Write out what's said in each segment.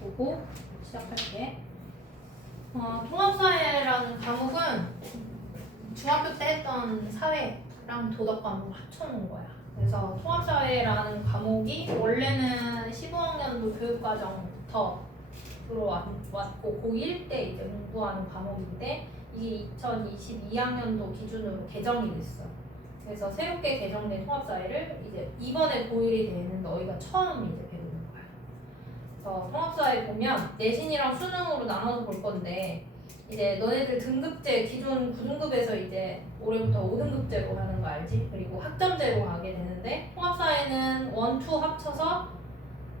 보고 시작할게. 통합사회라는 과목은 중학교 때 했던 사회랑 도덕 과목을 합쳐놓은 거야. 그래서 통합사회라는 과목이 원래는 15학년도 교육과정부터 들어왔고 고1 때 이제 공부하는 과목인데 이게 2022학년도 기준으로 개정이 됐어. 그래서 새롭게 개정된 통합사회를 이제 이번에 고1이 되는 너희가 처음 이제 배우는 거야. 그래서 통합사회 보면 내신이랑 수능으로 나눠서 볼 건데 이제 너네들 등급제 기존 9등급에서 이제 올해부터 5등급제로 하는 거 알지? 그리고 학점제로 가게 되는데 통합사회는 1, 2 합쳐서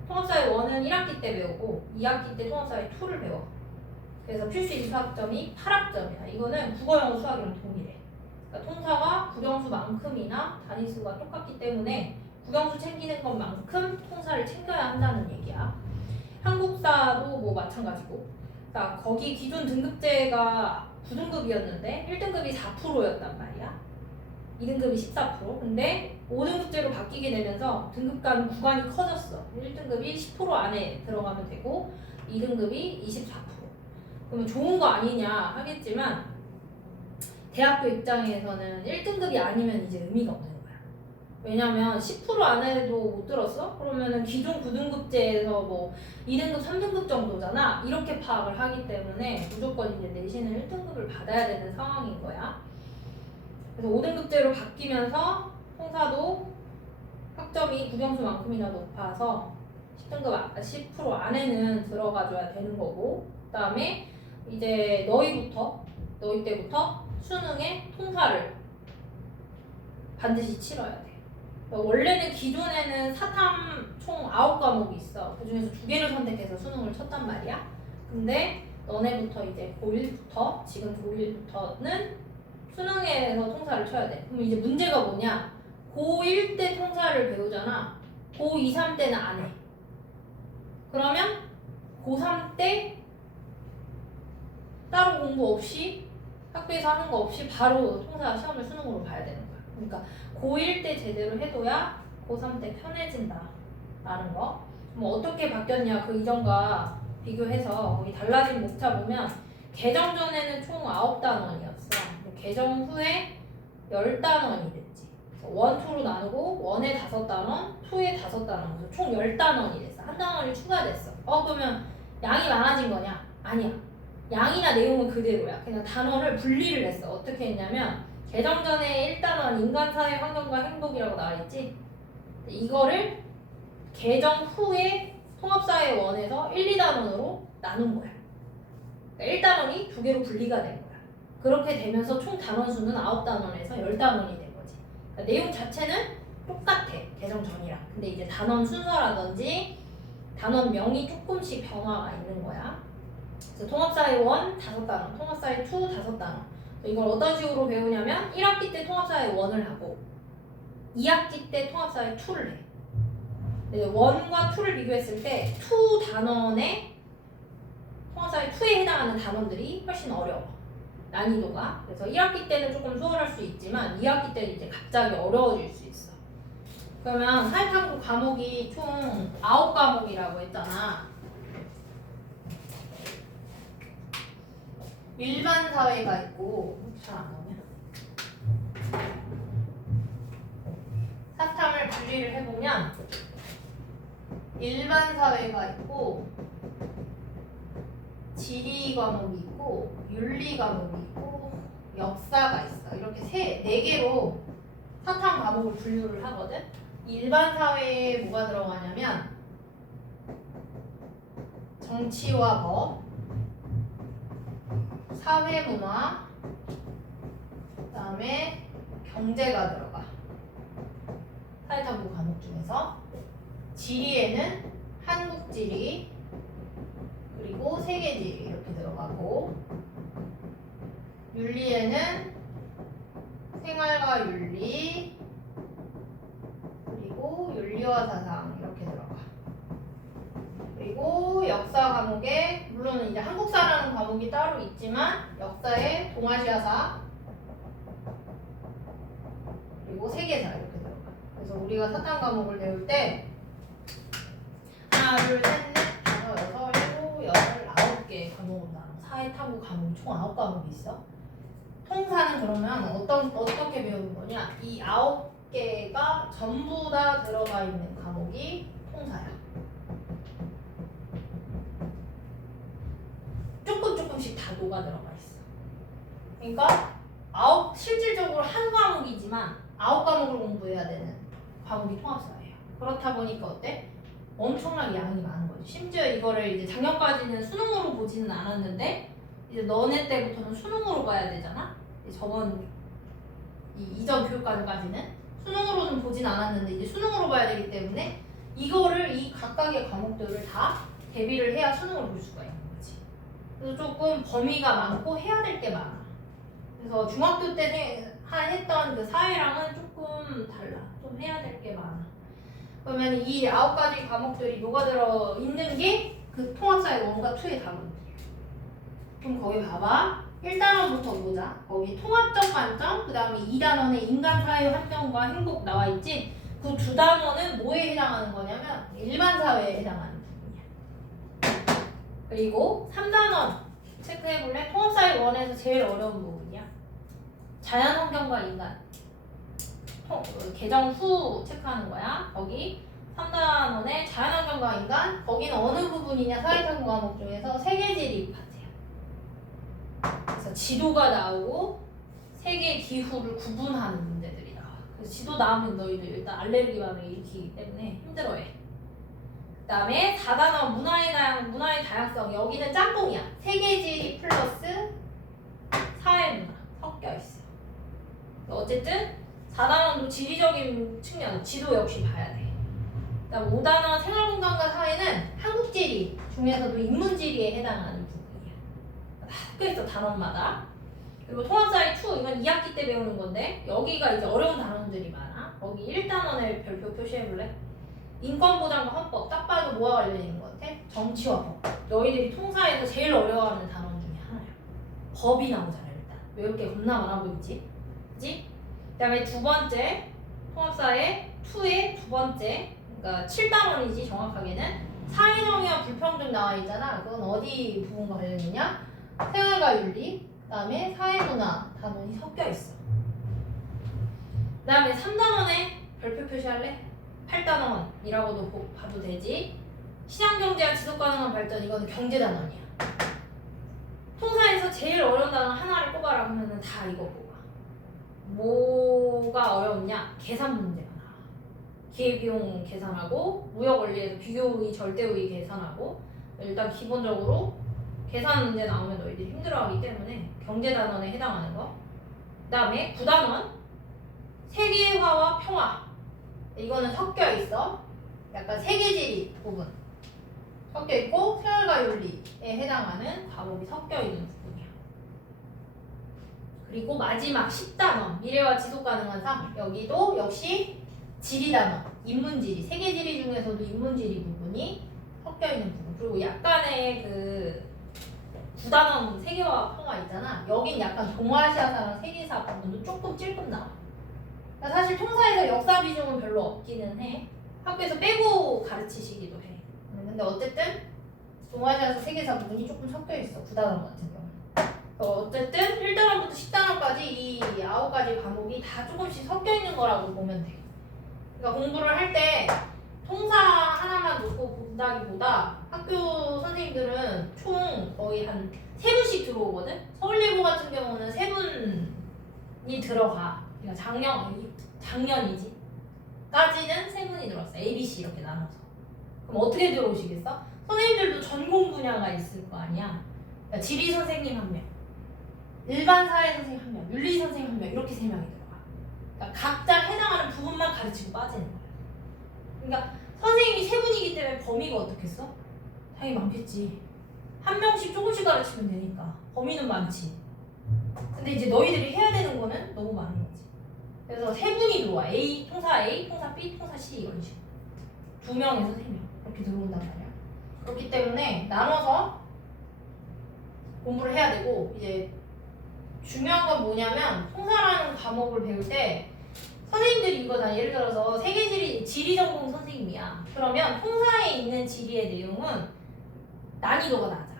통합사회 1은 1학기 때 배우고 2학기 때 통합사회 2를 배워. 그래서 필수 인수학점이 8학점이야. 이거는 국어, 영어, 수학이랑 동일해. 그러니까 통사가 국영수만큼이나 단위수가 똑같기 때문에 국영수 챙기는 것만큼 통사를 챙겨야 한다는 얘기야. 한국사도 뭐 마찬가지고. 그러니까 거기 기존 등급제가 9등급이었는데 1등급이 4%였단 말이야. 2등급이 14%. 근데 5등급제로 바뀌게 되면서 등급 간 구간이 커졌어. 1등급이 10% 안에 들어가면 되고 2등급이 24%. 그러면 좋은 거 아니냐 하겠지만 대학교 입장에서는 1등급이 아니면 이제 의미가 없는 거야. 왜냐면 10% 안에도 못 들었어? 그러면은 기존 9등급제에서 뭐 2등급, 3등급 정도잖아. 이렇게 파악을 하기 때문에 무조건 이제 내신은 1등급을 받아야 되는 상황인 거야. 그래서 5등급제로 바뀌면서 통사도 학점이 국영수만큼이나 높아서 10% 안에는 들어가줘야 되는 거고, 그 다음에 이제 너희 때부터 수능에 통사를 반드시 치러야 돼. 원래는 기존에는 사탐 총 9과목이 있어. 그 중에서 2개를 선택해서 수능을 쳤단 말이야. 근데 너네부터 이제 고1부터 지금 고1부터는 수능에서 통사를 쳐야 돼. 그럼 이제 문제가 뭐냐? 고1 때 통사를 배우잖아. 고2, 3 때는 안 해. 그러면 고3 때 따로 공부 없이 학교에서 하는 거 없이 바로 통사 시험을 수능으로 봐야 되는 거야. 그러니까 고1 때 제대로 해둬야 고3 때 편해진다 라는 거. 뭐 어떻게 바뀌었냐 그 이전과 비교해서 거기 달라진 목차 보면 개정 전에는 총 9단원이었어. 개정 후에 10단원이 됐지. 1, 2로 나누고 1에 5단원, 2에 5단원, 그래서 총 10단원이 됐어. 한 단원이 추가됐어. 그러면 양이 많아진 거냐? 아니야. 양이나 내용은 그대로야. 그냥 단원을 분리를 했어. 어떻게 했냐면 개정 전에 1단원 인간, 사회, 환경과 행복이라고 나와있지? 이거를 개정 후에 통합사회 1에서 1, 2단원으로 나눈 거야. 그러니까 1단원이 2개로 분리가 된 거야. 그렇게 되면서 총 단원 수는 9단원에서 10단원이 된 거지. 그러니까 내용 자체는 똑같아. 개정 전이랑. 근데 이제 단원 순서라든지 단원명이 조금씩 변화가 있는 거야. 그래서 통합사회 1 5단원, 통합사회 2 5단원. 이걸 어떤 식으로 배우냐면 1학기 때 통합사회 1을 하고 2학기 때 통합사회 2를 해. 1과 2를 비교했을 때 2 단원에 통합사회 2에 해당하는 단원들이 훨씬 어려워. 난이도가. 그래서 1학기 때는 조금 수월할 수 있지만 2학기 때는 이제 갑자기 어려워질 수 있어. 그러면 사회탐구 과목이 총 9과목이라고 했잖아. 일반 사회가 있고 잘 안 나오냐? 사탐을 분리를 해보면 일반 사회가 있고 지리 과목이 있고 윤리 과목이 있고 역사가 있어. 이렇게 4개로 사탐 과목을 분류를 하거든. 일반 사회에 뭐가 들어가냐면 정치와 법, 사회문화, 그 다음에 경제가 들어가. 사회탐구 과목 중에서 지리에는 한국지리 그리고 세계지리 이렇게 들어가고, 윤리에는 생활과 윤리 그리고 윤리와 사상 이렇게 들어가. 그리고 역사 과목에 물론 이제 한국사라는 과목이 따로 있지만 역사에 동아시아사 그리고 세계사 이렇게 들어가. 그래서 우리가 사탐 과목을 배울 때 하나, 둘, 셋, 넷, 다섯, 여섯, 일곱, 과목으로 나눠. 사회 탐구 과목이 총 9과목이 있어. 통사는 그러면 어떻게 배우는 거냐? 이 9개가 전부 다 들어가 있는 과목이 통사야. 조금씩 다 녹아 들어가 있어. 그러니까 실질적으로 한 과목이지만 9과목을 공부해야 되는 과목이 통합사예요. 그렇다 보니까 어때? 엄청나게 양이 많은 거지. 심지어 이거를 이제 작년까지는 수능으로 보지는 않았는데 이제 너네 때부터는 수능으로 봐야 되잖아. 저번 이전 교육과정까지는 수능으로는 보진 않았는데 이제 수능으로 봐야 되기 때문에 이거를 이 각각의 과목들을 다 대비를 해야 수능을 볼 수가 있는 거지. 그래서 조금 범위가 많고 해야 될 게 많아. 그래서 중학교 때 했던 그 사회랑은 조금 달라. 좀 해야 될 게 많아. 그러면 이 9가지 과목들이 녹아들어 있는 게 그 통합사회 1과 2의 단원들이야. 그럼 거기 봐봐. 1단원부터 보자. 거기 통합적 관점, 그 다음에 2단원에 인간사회 환경과 행복 나와 있지. 그 2단원은 뭐에 해당하는 거냐면 일반 사회에 해당하는 부분이야. 그리고 3단원 체크해볼래? 통합사회 1에서 제일 어려운 부분이야. 자연환경과 인간. 개정 후 체크하는 거야. 거기 3단원의 자연환경과 인간. 거기는 어느 부분이냐? 사회탐구 과목 중에서 세계지리 파트야. 그래서 지도가 나오고 세계 기후를 구분하는 문제들이 나와. 그래서 지도 나오면 너희들 일단 알레르기 반응을 일으키기 때문에 힘들어해. 그 다음에 4단원 문화의 다양성. 여기는 짬뽕이야. 세계지리 플러스 사회문화 섞여 있어. 어쨌든 4단원도 지리적인 측면, 지도 역시 봐야 돼. 그다음 5단원 생활공간과 사회는 한국지리 중에서도 인문지리에 해당하는 부분이야. 학교에서 단원마다. 그리고 통합사회 2, 이건 2학기 때 배우는 건데 여기가 이제 어려운 단원들이 많아. 거기 1단원을 별표 표시해볼래? 인권보장과 헌법, 딱 봐도 뭐가 관련있는 것 같아? 정치와 법. 너희들이 통사에서 제일 어려워하는 단원 중에 하나야. 법이 나오잖아 일단. 외울 게 겁나 많아 보이지? 그치? 그 다음에 두 번째, 통합사회 2의 두 번째, 그러니까 7단원이지 정확하게는 사회정의와 불평등 나와 있잖아. 그건 어디 부분과 관련이냐? 생활과 윤리, 그 다음에 사회문화 단원이 섞여 있어. 그 다음에 3단원에 별표 표시할래? 8단원이라고도 봐도 되지. 시장경제와 지속가능한 발전, 이거는 경제단원이야. 통사에서 제일 어려운 단원 하나를 꼽아라 하면은 다 이거 꼽아. 뭐가 어려웠냐? 계산 문제가 나와. 기회비용 계산하고 무역원리에서 비교우의, 절대우의 계산하고. 일단 기본적으로 계산 문제 나오면 너희들이 힘들어하기 때문에 경제단원에 해당하는 거. 그 다음에 9단원 세계화와 평화. 이거는 섞여 있어. 약간 세계지리 부분 섞여 있고 생활과 윤리에 해당하는 과목이 섞여 있는 부분이야. 그리고 마지막 10단원 미래와 지속 가능한 삶. 여기도 역시 지리단원, 인문지리, 세계지리 중에서도 인문지리 부분이 섞여 있는 부분. 그리고 약간의 그 9단원 세계화 평화 있잖아. 여긴 약간 동아시아사랑 세계사 부분도 조금 찔끔 나와. 그러니까 사실 통사에서 역사 비중은 별로 없기는 해. 학교에서 빼고 가르치시기도 해. 근데 어쨌든 동아시아에서 세계사 부분이 조금 섞여 있어. 9단원 같은 경우. 어쨌든 1단원부터 10단원까지 이 9가지 과목이 다 조금씩 섞여 있는 거라고 보면 돼. 그러니까 공부를 할 때 통사 하나만 놓고 본다기보다 학교 선생님들은 총 거의 한 3분씩 들어오거든? 서울예보 같은 경우는 3분이 들어가. 그러니까 작년이지. 까지는 3분이 들어왔어. A, B, C 이렇게 나눠서. 그럼 어떻게 들어오시겠어? 선생님들도 전공 분야가 있을 거 아니야. 그러니까 지리 선생님 1명, 일반 사회 선생님 1명, 윤리 선생님 1명 이렇게 3명이 들어가. 그러니까 각자 해당하는 부분만 가르치고 빠지는 거야. 그러니까 선생님이 3분이기 때문에 범위가 어떻겠어? 당연히 많겠지. 1명씩 조금씩 가르치면 되니까 범위는 많지. 근데 이제 너희들이 해야 되는 거는 너무 많은 거지. 그래서 3분이 들어와. A, 통사 A, 통사 B, 통사 C 이런 식으로 2명에서 3명 이렇게 들어온단 말이야. 그렇기 때문에 나눠서 공부를 해야 되고, 이제 중요한 건 뭐냐면 통사라는 과목을 배울 때 선생님들이 이거다. 예를 들어서 세계지리 지리 전공 선생님이야. 그러면 통사에 있는 지리의 내용은 난이도가 낮아.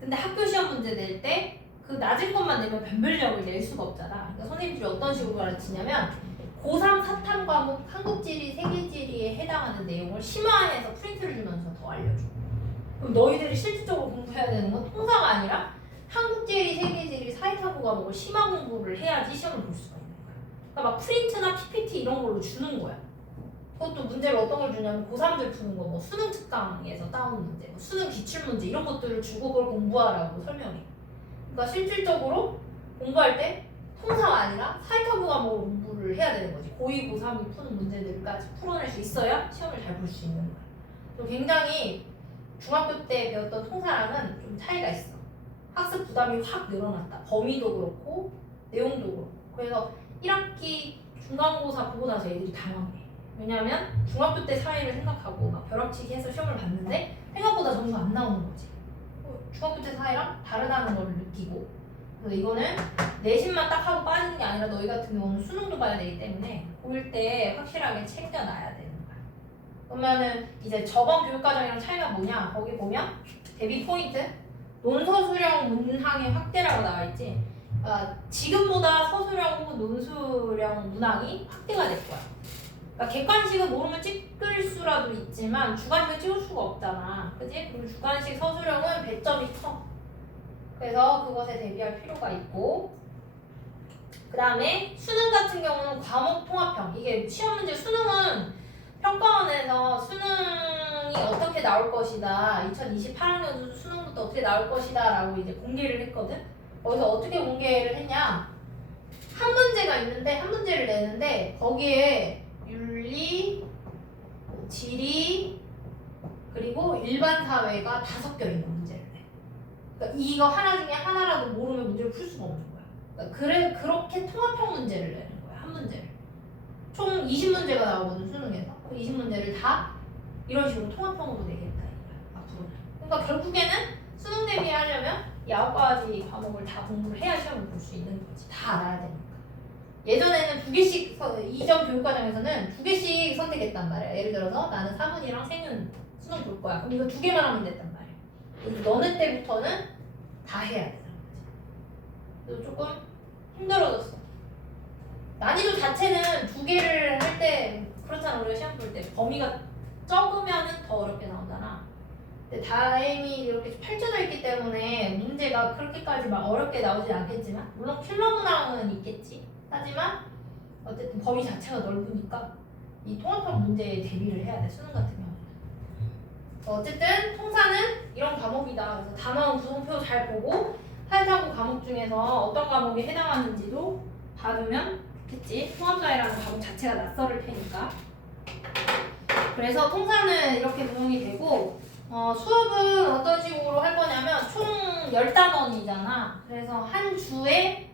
근데 학교 시험 문제 낼 때 그 낮은 것만 내면 변별력을 낼 수가 없잖아. 그러니까 선생님들이 어떤 식으로 가르치냐면 고3 사탐 과목 한국지리, 세계지리에 해당하는 내용을 심화해서 프린트를 주면서 더 알려줘. 그럼 너희들이 실질적으로 공부해야 되는 건 통사가 아니라 한국지리, 세계지리, 사회탐구 과목을 심화 공부를 해야지 시험을 볼 수가 있는 거야. 그러니까 막 프린트나 PPT 이런 걸로 주는 거야. 그것도 문제를 어떤 걸 주냐면 고3들 푸는 거, 뭐 수능 특강에서 따온 문제, 뭐 수능 기출 문제 이런 것들을 주고 그걸 공부하라고 설명해. 그러니까 실질적으로 공부할 때 통사가 아니라 사회탐구 과목을 공부를 해야 되는 거지. 고2, 고3이 푸는 문제들까지 풀어낼 수 있어야 시험을 잘 볼 수 있는 거야. 또 굉장히 중학교 때 배웠던 통사랑은 좀 차이가 있어. 학습 부담이 확 늘어났다. 범위도 그렇고 내용도 그렇고. 그래서 1학기 중간고사 보고 나서 애들이 당황해. 왜냐하면 중학교 때 사회를 생각하고 막 벼락치기 해서 시험을 봤는데 생각보다 점수 안 나오는 거지. 중학교 때 사회랑 다르다는 걸 느끼고. 그래서 이거는 내신만 딱 하고 빠지는 게 아니라 너희 같은 경우는 수능도 봐야 되기 때문에 고1 때 확실하게 챙겨놔야 되는 거야. 그러면은 이제 저번 교육과정이랑 차이가 뭐냐? 거기 보면 대비 포인트 논서 수령 문항의 확대라고 나와 있지. 지금보다 서술형 혹은 논술형 문항이 확대가 될 거야. 그러니까 객관식은 모르면 찍을 수라도 있지만 주관식은 찍을 수가 없잖아. 그지? 그리고 주관식 서술형은 배점이 커. 그래서 그것에 대비할 필요가 있고, 그 다음에 수능 같은 경우는 과목 통합형. 이게 시험 문제 수능은 평가원에서 수능이 어떻게 나올 것이다, 2028학년 수능부터 어떻게 나올 것이다 라고 이제 공개를 했거든. 거기서 어떻게 공개를 했냐, 한 문제가 있는데 한 문제를 내는데 거기에 윤리, 지리, 그리고 일반 사회가 다 섞여 있는 문제를 내. 그러니까 이거 하나 중에 하나라도 모르면 문제를 풀 수가 없는 거야. 그러니까 그렇게 통합형 문제를 내는 거야. 한 문제를. 총 20문제가 나오거든 수능에서. 그 20문제를 다 이런 식으로 통합형으로 내겠다 이거야. 앞으로는. 그러니까 결국에는 수능 대비하려면 이 9가지 과목을 다 공부를 해야 시험을 볼 수 있는 거지. 다 알아야 되니까. 예전에는 2개씩, 이전 교육과정에서는 2개씩 선택했단 말이야. 예를 들어서 나는 사문이랑 생윤 수능 볼 거야. 그럼 이거 2개만 하면 됐단 말이야. 너네 때부터는 다 해야 되는 거지. 그래서 조금 힘들어졌어. 난이도 자체는 2개를 할 때 그렇잖아. 우리가 시험 볼 때 범위가 적으면은 더 어렵게 나오잖아. 근데 다행히 이렇게 펼쳐져 있기 때문에 문제가 그렇게까지 막 어렵게 나오진 않겠지만, 물론 필러 문항은 있겠지. 하지만 어쨌든 범위 자체가 넓으니까 이 통합형 문제에 대비를 해야 돼, 수능 같은 경우는. 어쨌든 통사는 이런 과목이다. 그래서 단어 구성표 잘 보고 사회탐구 과목 중에서 어떤 과목에 해당하는지도 봐두면 좋겠지. 통합사회라는 과목 자체가 낯설을 테니까. 그래서 통사는 이렇게 구성이 되고, 수업은 어떤 식으로 할 거냐면 총 10단원이잖아. 그래서 한 주에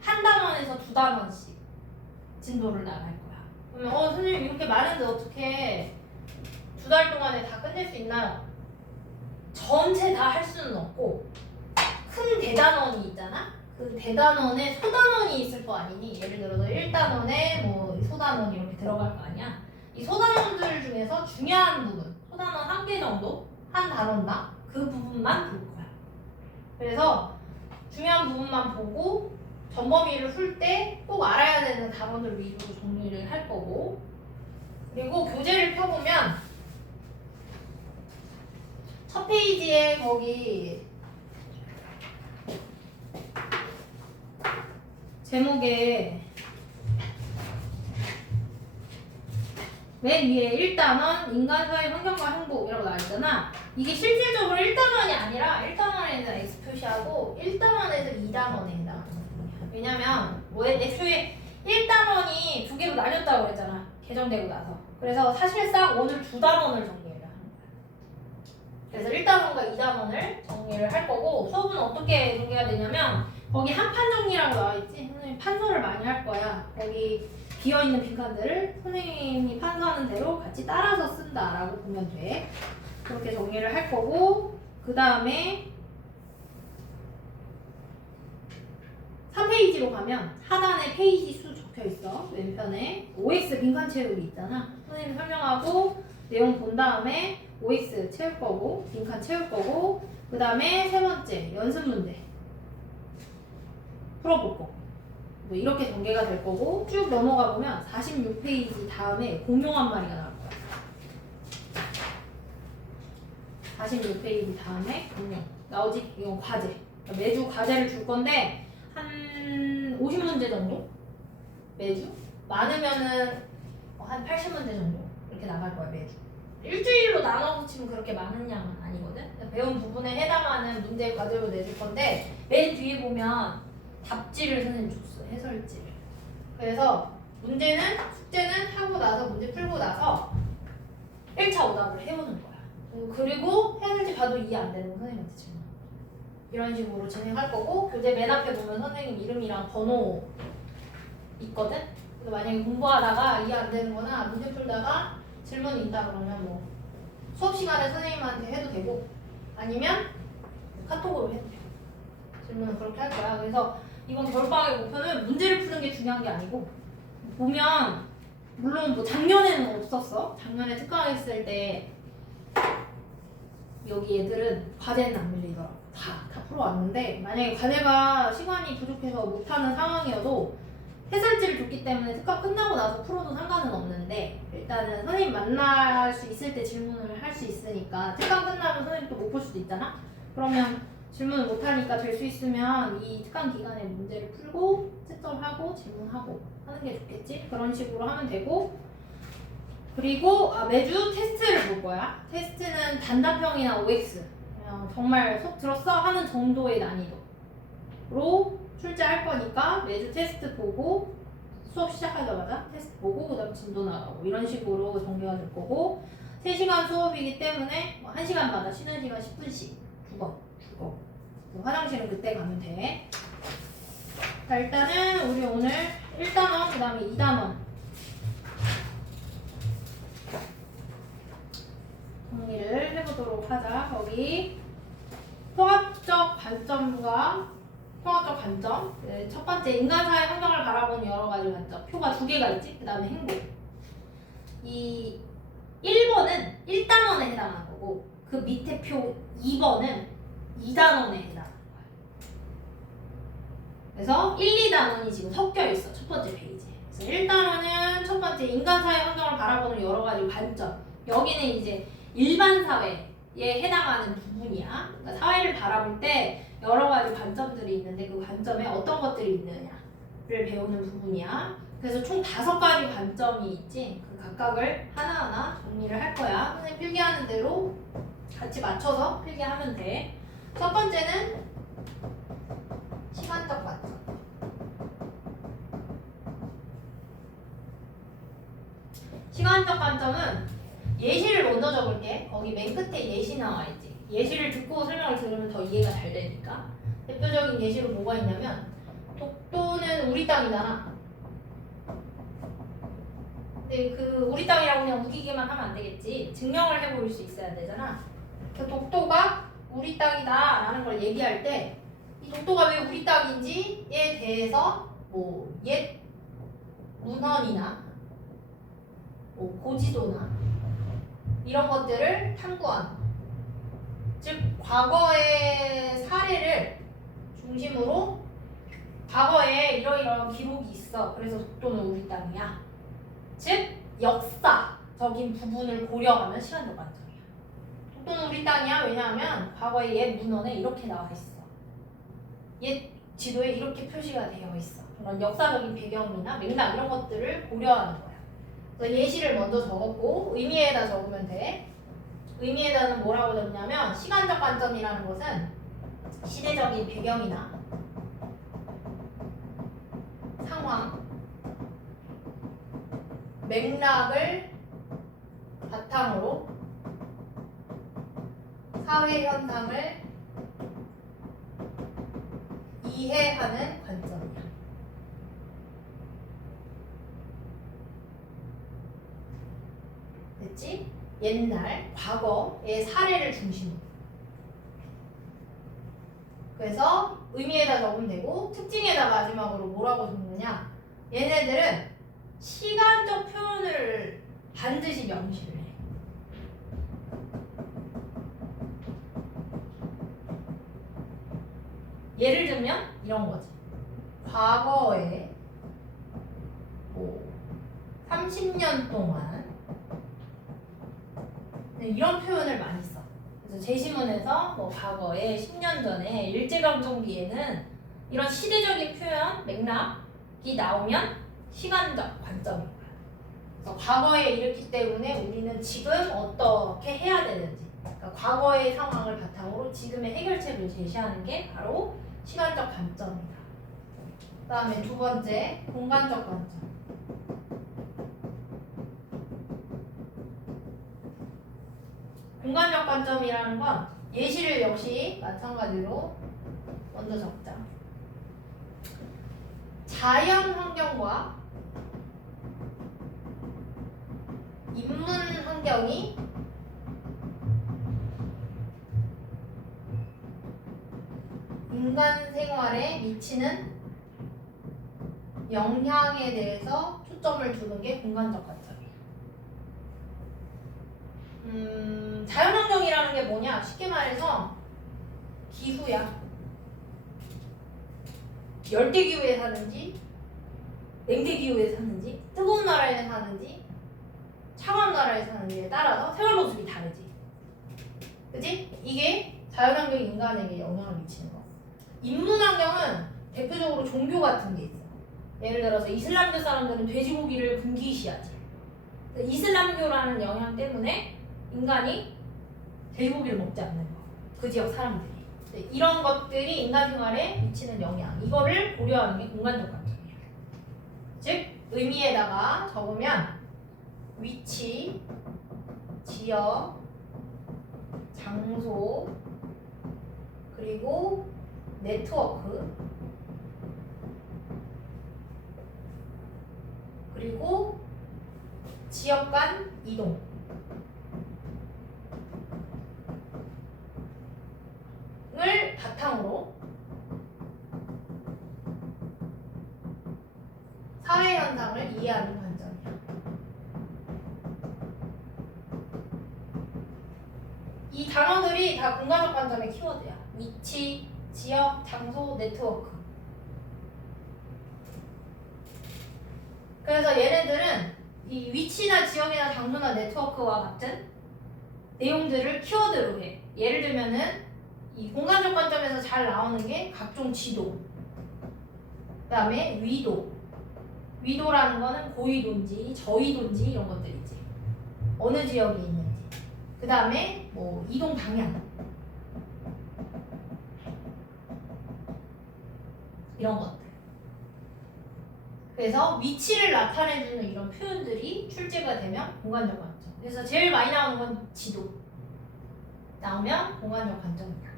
한 단원에서 2단원씩 진도를 나갈 거야. 그러면 선생님 이렇게 많은데 어떻게 2달 동안에 다 끝낼 수 있나요? 전체 다 할 수는 없고 큰 대단원이 있잖아. 그 대단원에 소단원이 있을 거 아니니. 예를 들어서 1단원에 뭐 소단원 이렇게 들어갈 거 아니야. 이 소단원들 중에서 중요한 부분, 소단원 1개 정도 한 단원당 그 부분만 볼 거야. 그래서 중요한 부분만 보고 전범위를 풀 때 꼭 알아야 되는 단원들 위주로 정리를 할 거고, 그리고 교재를 펴보면 첫 페이지에 거기 제목에 맨 위에 1단원 인간사회 환경과 행복이라고 나와있잖아. 이게 실질적으로 1단원이 아니라 1단원에는 X 표시하고 1단원에서 2단원에 해당하는 거야. 왜냐면 애초에 1단원이 2개로 나뉘었다고 그랬잖아, 개정되고 나서. 그래서 사실상 오늘 2단원을 정리를 하는 거야. 그래서 1단원과 2단원을 정리를 할 거고, 수업은 어떻게 전개가 되냐면 거기 한판 정리라고 나와있지. 선생님 판서를 많이 할 거야. 거기 비어있는 빈칸들을 선생님이 판서하는 대로 같이 따라서 쓴다라고 보면 돼. 그렇게 정리를 할 거고, 그 다음에 3페이지로 가면 하단에 페이지 수 적혀있어. 왼편에 OX 빈칸 채우기 있잖아. 선생님 설명하고 내용 본 다음에 OX 채울 거고 빈칸 채울 거고, 그 다음에 세 번째 연습 문제 풀어볼 거. 뭐 이렇게 전개가 될 거고 쭉 넘어가 보면 46페이지 다음에 공용한 마리가 나올 거야. 46페이지 다음에 공용 나오지? 이건 과제. 그러니까 매주 과제를 줄 건데 한 50문제 정도? 매주? 많으면은 한 80문제 정도 이렇게 나갈 거야 매주. 일주일로 나눠서 치면 그렇게 많은 양은 아니거든. 배운 부분에 해당하는 문제 과제로 내줄 건데 맨 뒤에 보면 답지를 선생님 줬어. 해설지를. 그래서 문제는 숙제는 하고 나서 문제 풀고 나서 1차 오답을 해보는 거야. 그리고 해설지 봐도 이해 안 되는 거 선생님한테 질문. 이런 식으로 진행할 거고 교재 맨 앞에 보면 선생님 이름이랑 번호 있거든. 그래서 만약에 공부하다가 이해 안 되는 거나 문제 풀다가 질문이 있다 그러면 뭐 수업 시간에 선생님한테 해도 되고 아니면 카톡으로 해도 되고 질문은 그렇게 할 거야. 그래서 이번 겨울방학의 목표는 문제를 푸는 게 중요한 게 아니고 보면 물론 뭐 작년에는 없었어. 작년에 특강했을 때 여기 애들은 과제는 안 밀리더라고. 다 풀어왔는데 만약에 과제가 시간이 부족해서 못하는 상황이어도 해설지를 줬기 때문에 특강 끝나고 나서 풀어도 상관은 없는데 일단은 선생님 만날 수 있을 때 질문을 할 수 있으니까 특강 끝나면 선생님 또 못 볼 수도 있잖아? 그러면 질문을 못하니까 될 수 있으면 이 특강 기간에 문제를 풀고 채점하고 질문하고 하는 게 좋겠지? 그런 식으로 하면 되고 그리고 매주 테스트를 볼 거야. 테스트는 단답형이나 OX 정말 속 들었어? 하는 정도의 난이도로 출제할 거니까 매주 테스트 보고 수업 시작하자마자 테스트 보고 그 다음 진도 나가고 이런 식으로 전개가 될 거고 3시간 수업이기 때문에 1시간마다 쉬는 시간 10분씩 죽어 화장실은 그때 가면 돼. 자 일단은 우리 오늘 1단원 그 다음에 2단원 정리를 해보도록 하자. 거기 통합적 관점과 통합적 관점 첫 번째 인간사회 환경을 바라보는 여러 가지 관점 표가 2개가 있지. 그 다음에 행복. 이 1번은 1단원에 해당하는 거고 그 밑에 표 2번은 2단원에 해당하는 거야. 그래서 1, 2단원이 지금 섞여 있어. 첫 번째 페이지에. 그래서 1단원은 첫 번째 인간사회 환경을 바라보는 여러 가지 관점. 여기는 이제 일반 사회에 해당하는 부분이야. 그러니까 사회를 바라볼 때 여러 가지 관점들이 있는데 그 관점에 어떤 것들이 있느냐를 배우는 부분이야. 그래서 총 5가지 관점이 있지. 그 각각을 하나하나 정리를 할 거야. 선생님 필기하는 대로 같이 맞춰서 필기하면 돼. 첫 번째는 시간적 관점. 시간적 관점은 예시를 먼저 적을게. 거기 맨 끝에 예시 나와 있지. 예시를 듣고 설명을 들으면 더 이해가 잘 되니까. 대표적인 예시로 뭐가 있냐면 독도는 우리 땅이잖아. 근데 그 우리 땅이라고 그냥 우기기만 하면 안 되겠지. 증명을 해볼 수 있어야 되잖아. 그 독도가 우리 땅이다 라는 걸 얘기할 때 이 독도가 왜 우리 땅인지에 대해서 뭐 옛 문헌이나 뭐 고지도나 이런 것들을 탐구하는, 즉 과거의 사례를 중심으로 과거에 이러이러한 기록이 있어. 그래서 독도는 우리 땅이야. 즉 역사적인 부분을 고려하면 시간적 관점이야. 독도는 우리 땅이야. 왜냐하면 과거의 옛 문헌에 이렇게 나와 있어. 옛 지도에 이렇게 표시가 되어 있어. 그런 역사적인 배경이나 맥락 이런 것들을 고려하는 거야. 그래서 예시를 먼저 적었고 의미에다 적으면 돼. 의미에다는 뭐라고 적냐면 시간적 관점이라는 것은 시대적인 배경이나 상황, 맥락을 바탕으로 사회 현상을 이해하는 관점이야. 됐지? 옛날, 과거의 사례를 중심으로. 그래서 의미에다 적으면 되고 특징에다 마지막으로 뭐라고 적느냐? 얘네들은 시간적 표현을 반드시 명시를 해. 예를 들면 이런 거지. 과거에 뭐 30년 동안 이런 표현을 많이 써. 그래서 제시문에서 뭐 과거에 10년 전에 일제강점기에는 이런 시대적인 표현, 맥락이 나오면 시간적 관점인 거야. 그래서 과거에 이랬기 때문에 우리는 지금 어떻게 해야 되는지, 그러니까 과거의 상황을 바탕으로 지금의 해결책을 제시하는 게 바로 시간적 관점이다. 그 다음에 두 번째, 공간적 관점. 공간적 관점이라는 건 예시를 역시 마찬가지로 먼저 적자. 자연 환경과 인문 환경이 인간 생활에 미치는 영향에 대해서 초점을 두는 게 공간적 관점이에요. 자연환경이라는 게 뭐냐? 쉽게 말해서 기후야. 열대기후에 사는지 냉대기후에 사는지 뜨거운 나라에 사는지 차가운 나라에 사는지에 따라서 생활 모습이 다르지. 그치? 이게 자연환경이 인간에게 영향을 미치는 거. 인문환경은 대표적으로 종교 같은 게 있어. 예를 들어서 이슬람교 사람들은 돼지고기를 금기시하지. 이슬람교라는 영향 때문에 인간이 돼지고기를 먹지 않는 거. 그 지역 사람들이. 이런 것들이 인간 생활에 미치는 영향. 이거를 고려하는 게 공간적 관점이에요. 즉, 의미에다가 적으면 위치, 지역, 장소, 그리고 네트워크, 그리고 지역 간 이동. 을 바탕으로 사회 현상을 이해하는 관점이야. 이 단어들이 다 공간적 관점의 키워드야. 위치, 지역, 장소, 네트워크. 그래서 얘네들은 이 위치나 지역이나 장소나 네트워크와 같은 내용들을 키워드로 해. 예를 들면은 이 공간적 관점에서 잘 나오는 게 각종 지도, 그 다음에 위도. 위도라는 거는 고위도인지 저위도인지 이런 것들이지. 어느 지역에 있는지. 그 다음에 뭐 이동 방향. 이런 것들. 그래서 위치를 나타내주는 이런 표현들이 출제가 되면 공간적 관점. 그래서 제일 많이 나오는 건 지도. 나오면 공간적 관점이다.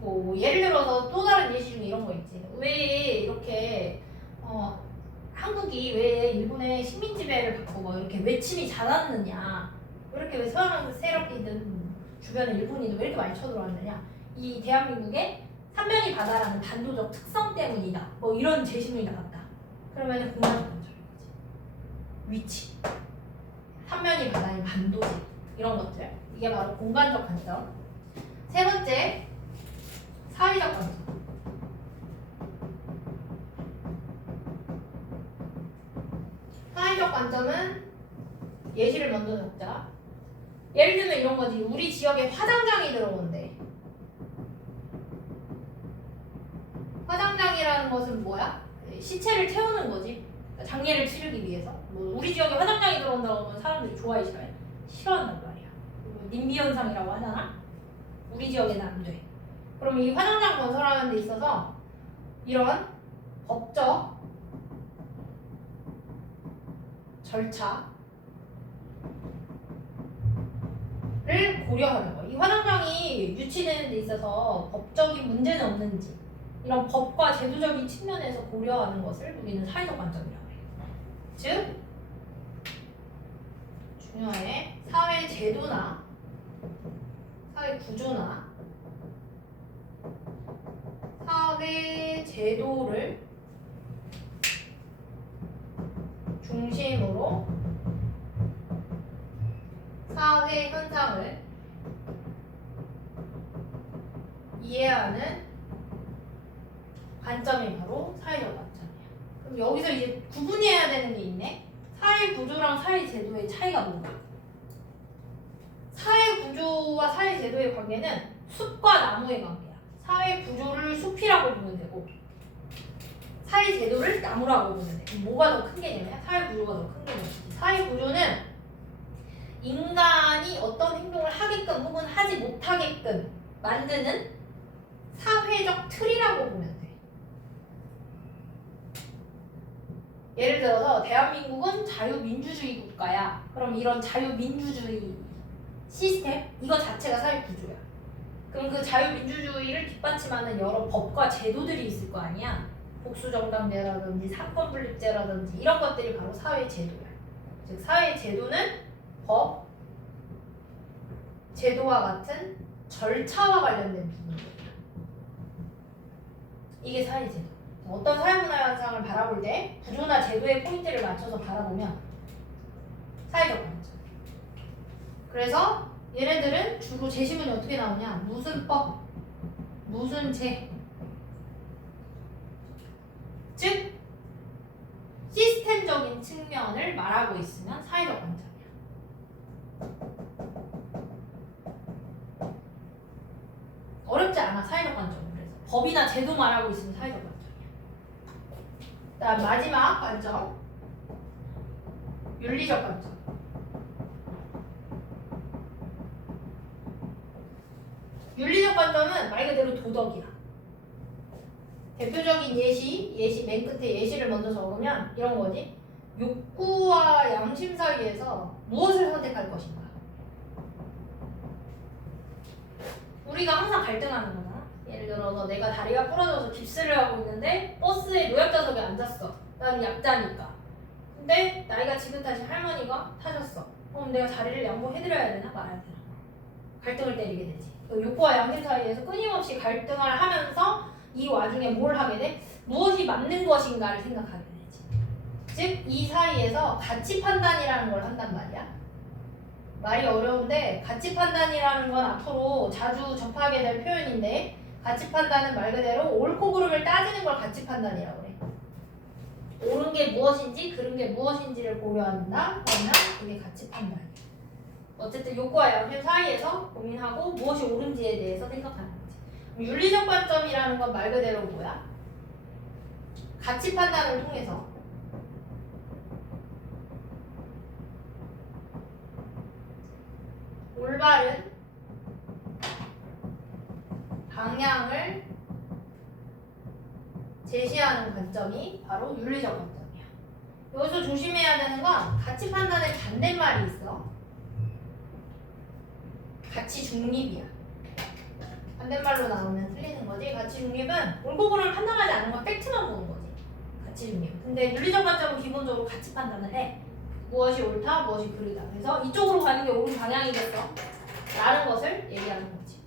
뭐 예를 들어서 또 다른 예시 중에 이런 거 있지. 왜 이렇게 한국이 왜 일본의 식민 지배를 받고 뭐 이렇게 외침이 잦았느냐? 왜 이렇게 왜 서양 세력이든 주변에 일본이든 왜 이렇게 많이 쳐들어왔느냐? 이 대한민국의 삼면이 바다라는 반도적 특성 때문이다. 뭐 이런 제시문이 나왔다. 그러면 공간적 관점인 거지. 위치, 삼면이 바다인 반도체 이런 것들. 이게 바로 공간적 관점. 세 번째, 사회적 관점. 사회적 관점은 예시를 먼저 적자. 예를 들면 이런 거지. 우리 지역에 화장장이 들어온대. 화장장이라는 것은 뭐야? 시체를 태우는 거지. 장례를 치르기 위해서. 뭐 우리 지역에 화장장이 들어온다고 하면 사람들이 좋아해 싫어해? 싫어한단 말이야. 님비 현상이라고 하잖아. 우리 지역에는 안 돼. 그럼 이 화장장 건설하는 데 있어서 이런 법적 절차를 고려하는 거야. 이 화장장이 유치되는 데 있어서 법적인 문제는 없는지 이런 법과 제도적인 측면에서 고려하는 것을 우리는 사회적 관점이라고 해요. 즉 중요해. 사회 제도나 사회 구조나 사회 제도를 중심으로 사회 현상을 이해하는 관점이 바로 사회적 관점이야. 그럼 여기서 이제 구분해야 되는 게 있네. 사회 구조랑 사회 제도의 차이가 뭔가? 사회 구조와 사회 제도의 관계는 숲과 나무의 관계야. 사회 구조를 숲이라고 보면 되고 사회 제도를 나무라고 보면 돼. 그럼 뭐가 더 큰 개념이야? 사회 구조가 더 큰 개념이지. 사회 구조는 인간이 어떤 행동을 하게끔 혹은 하지 못하게끔 만드는 사회적 틀이라고 보면 돼. 예를 들어서 대한민국은 자유민주주의 국가야. 그럼 이런 자유민주주의 시스템? 이거 자체가 사회 구조야. 그럼 그 자유민주주의를 뒷받침하는 여러 법과 제도들이 있을 거 아니야. 복수정당제라든지 사건분립제라든지 이런 것들이 바로 사회 제도야. 즉 사회 제도는 법, 제도와 같은 절차와 관련된 부분이야. 이게 사회 제도. 어떤 사회문화 현상을 바라볼 때 구조나 제도의 포인트를 맞춰서 바라보면 사회적 관점. 그래서 얘네들은 주로 제시문이 어떻게 나오냐? 무슨 법, 무슨 제. 즉 시스템적인 측면을 말하고 있으면 사회적 관점이야. 어렵지 않아, 사회적 관점은. 그래서 법이나 제도 말하고 있으면 사회적 관점이야. 그다음 마지막 관점, 윤리적 관점. 윤리적 관점은 말 그대로 도덕이야. 대표적인 예시 맨 끝에 예시를 먼저 적으면 이런 거지. 욕구와 양심 사이에서 무엇을 선택할 것인가. 우리가 항상 갈등하는 거잖아. 예를 들어서 내가 다리가 부러져서 깁스를 하고 있는데 버스에 노약자석에 앉았어. 나는 약자니까. 근데 나이가 지긋하신 할머니가 타셨어. 그럼 내가 자리를 양보해드려야 되나 말아야 되나. 갈등을 때리게 되지. 욕구와 양심 사이에서 끊임없이 갈등을 하면서 이 와중에 뭘 하게 돼? 무엇이 맞는 것인가를 생각하게 되지. 즉 이 사이에서 가치 판단이라는 걸 한단 말이야. 말이 어려운데 가치 판단이라는 건 앞으로 자주 접하게 될 표현인데 가치 판단은 말 그대로 옳고 그름을 따지는 걸 가치 판단이라고 해. 옳은 게 무엇인지 그른 게 무엇인지를 고려한다? 그러면 그게 가치 판단이야. 어쨌든 욕구와 양심 사이에서 고민하고 무엇이 옳은지에 대해서 생각하는 거지. 윤리적 관점이라는 건 말 그대로 뭐야? 가치 판단을 통해서 올바른 방향을 제시하는 관점이 바로 윤리적 관점이야. 여기서 조심해야 되는 건 가치 판단의 반대말이 있어. 가치 중립이야. 반대말로 나오면 틀리는 거지. 가치 중립은 옳고 그름을 판단하지 않는 건 팩트만 보는 거지. 가치 중립. 근데 윤리적 관점은 기본적으로 가치 판단을 해. 무엇이 옳다, 무엇이 그르다. 그래서 이쪽으로 가는 게 옳은 방향이겠어. 라는 것을 얘기하는 거지.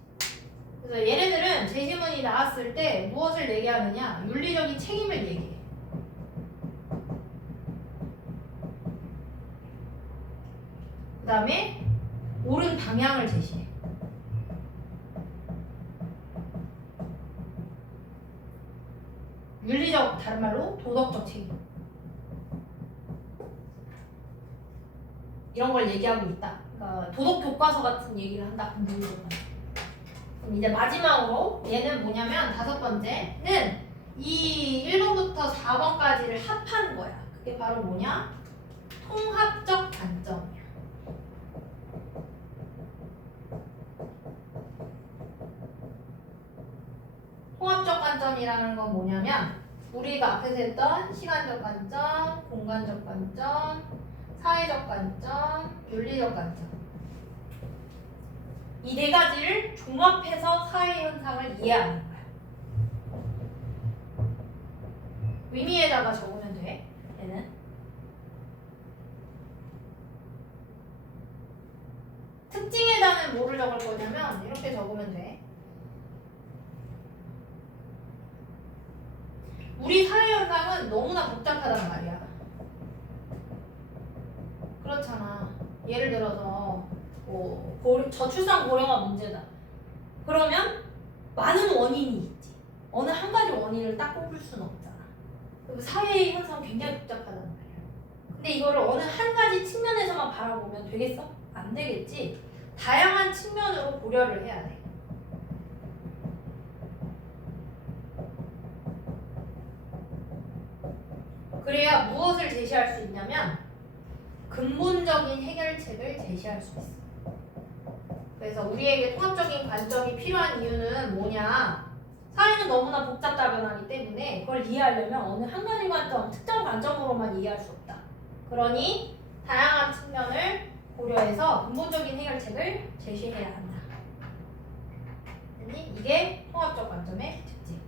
그래서 얘네들은 제시문이 나왔을 때 무엇을 얘기하느냐? 윤리적인 책임을 얘기해. 그 다음에 옳은 방향을 제시해. 윤리적, 다른 말로 도덕적 책임. 이런 걸 얘기하고 있다. 그러니까 도덕 교과서 같은 얘기를 한다. 그럼 이제 마지막으로 얘는 뭐냐면 다섯 번째는 이 1번부터 4번까지를 합한 거야. 그게 바로 뭐냐? 통합적 관점이야. 통합적 관점이라는 건 뭐냐면 우리가 앞에서 했던 시간적 관점, 공간적 관점, 사회적 관점, 윤리적 관점. 이 네 가지를 종합해서 사회 현상을 이해하는 거야. 의미에다가 적으면 돼. 얘는 특징에다는 뭐를 적을 거냐면 이렇게 적으면 돼. 우리 사회 현상은 너무나 복잡하단 말이야. 그렇잖아. 예를 들어서 저출산 고령화 문제다. 그러면 많은 원인이 있지. 어느 한 가지 원인을 딱 꼽을 수는 없잖아. 그리고 사회의 현상 굉장히 복잡하단 말이야. 근데 이거를 어느 한 가지 측면에서만 바라보면 되겠어? 안 되겠지. 다양한 측면으로 고려를 해야 돼. 그래야 무엇을 제시할 수 있냐면 근본적인 해결책을 제시할 수 있어. 그래서 우리에게 통합적인 관점이 필요한 이유는 뭐냐? 사회는 너무나 복잡다변하기 때문에 그걸 이해하려면 어느 한 가지 관점, 특정 관점으로만 이해할 수 없다. 그러니 다양한 측면을 고려해서 근본적인 해결책을 제시해야 한다. 이게 통합적 관점의 특징.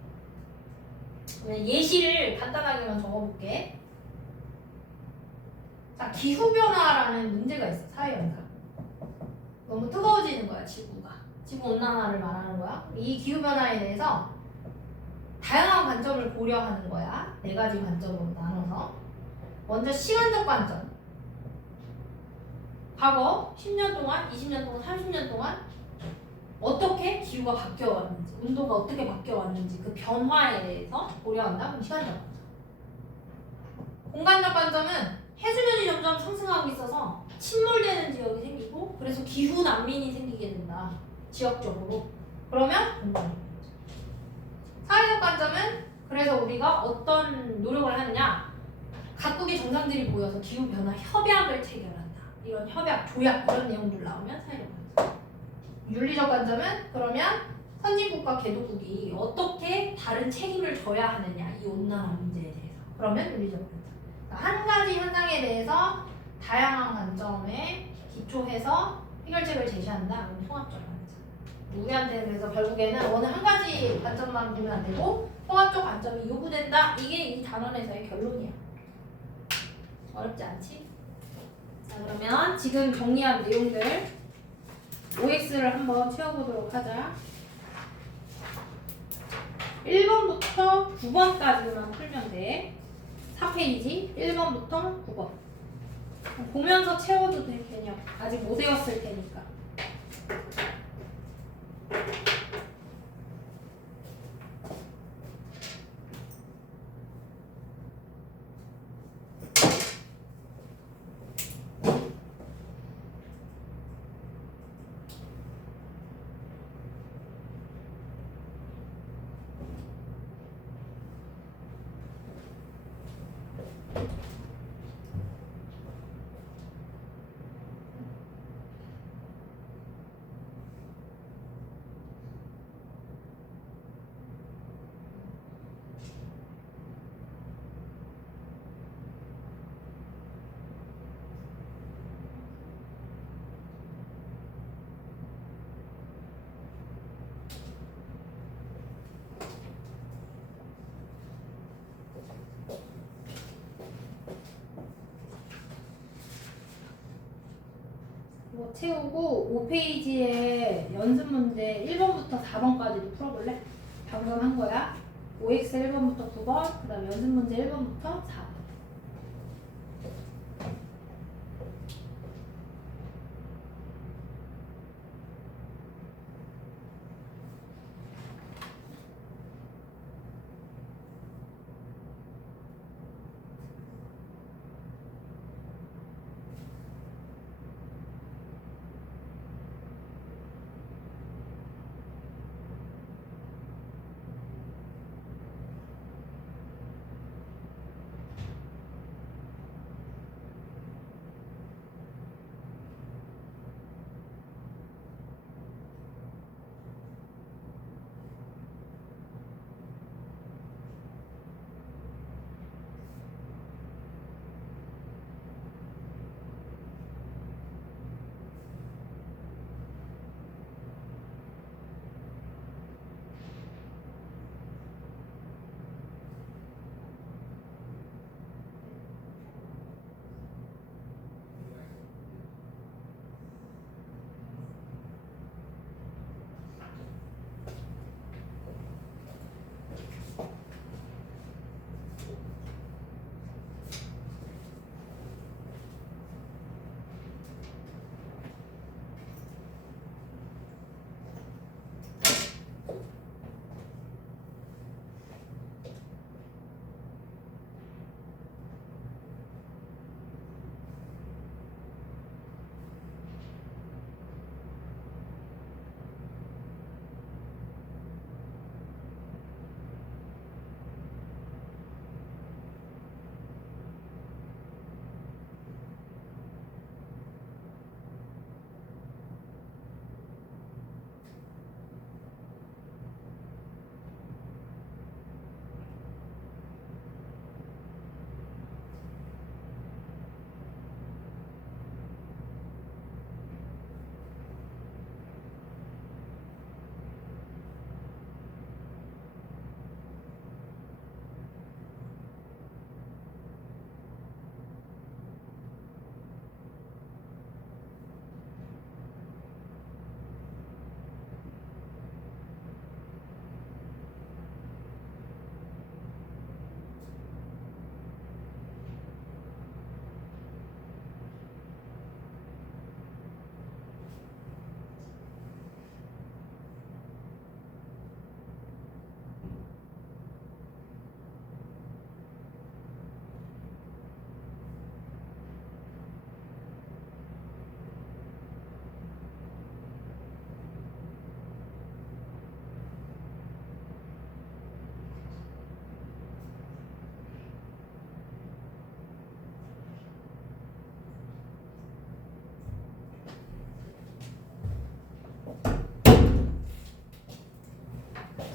예시를 간단하게만 적어볼게. 자, 기후변화라는 문제가 있어, 사회현상. 너무 뜨거워지는 거야, 지구가. 지구온난화를 말하는 거야. 이 기후변화에 대해서 다양한 관점을 고려하는 거야. 4가지 관점으로 나눠서. 먼저 시간적 관점. 과거 10년 동안, 20년 동안, 30년 동안 어떻게 기후가 바뀌어왔는지, 온도가 어떻게 바뀌어왔는지 그 변화에 대해서 고려한다. 그럼 시간적 관점. 공간적 관점은 해수면이 점점 상승하고 있어서 침몰되는 지역이 생기고 그래서 기후 난민이 생기게 된다. 지역적으로. 그러면 공간적 관점. 사회적 관점은 그래서 우리가 어떤 노력을 하느냐. 각국의 정상들이 모여서 기후변화 협약을 체결한다. 이런 협약, 조약 이런 내용들 나오면 사회적 관점. 윤리적 관점은 그러면 선진국과 개도국이 어떻게 다른 책임을 져야 하느냐. 이 온난화 문제에 대해서. 그러면 윤리적 관점. 한 가지 현상에 대해서 다양한 관점에 기초해서 해결책을 제시한다. 그럼 통합적 관점. 우리한테는 그래서 결국에는 어느 한 가지 관점만 보면 안 되고 통합적 관점이 요구된다. 이게 이 단원에서의 결론이야. 어렵지 않지? 자, 그러면 지금 정리한 내용들 OX를 한번 채워보도록 하자. 1번부터 9번까지만 풀면 돼. 4페이지 1번부터 9번. 보면서 채워도 될 개념. 아직 못 외웠을 테니까. 채우고 5페이지에 연습 문제 1번부터 4번까지도 풀어볼래? 방금 한 거야. OX 1번부터 9번, 그 다음 연습 문제 1번부터 4번.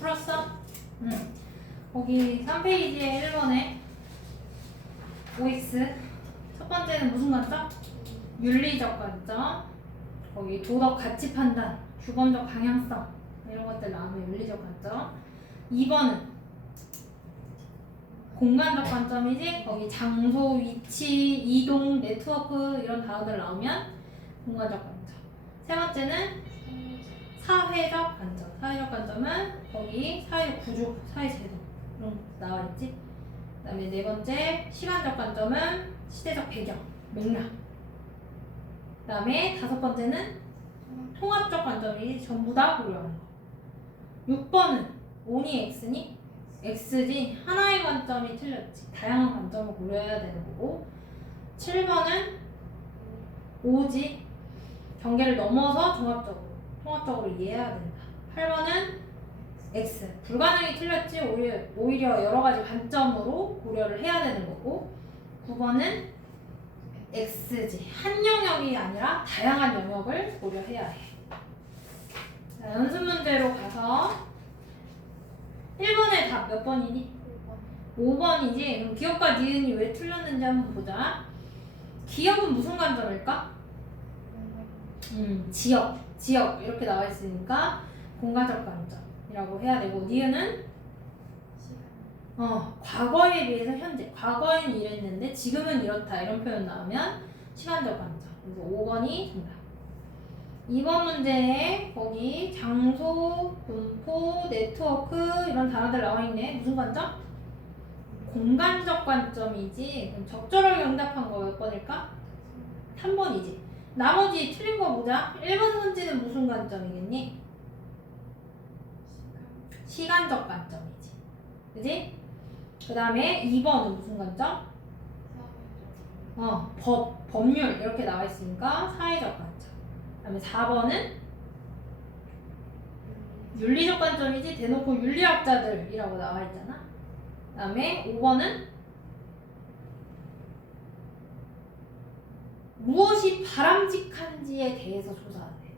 풀었어? 응. 거기 3페이지에 1번에 OX 첫 번째는 무슨 관점? 윤리적 관점. 거기 도덕 가치 판단, 주관적 방향성 이런 것들 나오면 윤리적 관점. 2번은 공간적 관점이지. 거기 장소, 위치, 이동, 네트워크 이런 단어들 나오면 공간적 관점. 세 번째는 사회적 관점. 사회적 관점은 거기 사회 구조, 사회 제도 이런 거 나와 있지. 그다음에 네 번째 시간적 관점은 시대적 배경, 맥락. 그다음에 다섯 번째는 통합적 관점이 전부 다 고려하는 거. 6번은 O니 X니? X지. 하나의 관점이 틀렸지. 다양한 관점을 고려해야 되는 거고. 7번은 O지. 경계를 넘어서 종합적으로, 통합적으로 이해해야 된다. 8번은 X. 불가능이 틀렸지. 오히려 여러 가지 관점으로 고려를 해야 되는 거고. 9번은 X지. 한 영역이 아니라 다양한 영역을 고려해야 해. 자, 연습 문제로 가서 1번의 답 몇 번이니? 5번이지. 그럼 기업과 니은이 왜 틀렸는지 한번 보자. 기업은 무슨 관점일까? 지역 이렇게 나와 있으니까 공간적 관점이라고 해야 되고, 니은은 과거에 비해서 현재, 과거에는 이랬는데 지금은 이렇다 이런 표현 나오면 시간적 관점. 그래서 5번이 정답. 2번 문제에 거기 장소, 분포, 네트워크 이런 단어들 나와 있네. 무슨 관점? 공간적 관점이지. 그럼 적절하게 응답한 거 몇 번일까? 3번이지. 나머지 틀린 거 보자. 1번 선지는 무슨 관점이겠니? 시간적 관점이지. 그지? 그 다음에 2번은 무슨 관점? 법률 이렇게 나와 있으니까 사회적 관점. 그 다음에 4번은 윤리적 관점이지. 대놓고 윤리학자들이라고 나와 있잖아. 그 다음에 5번은 무엇이 바람직한지에 대해서 조사하네.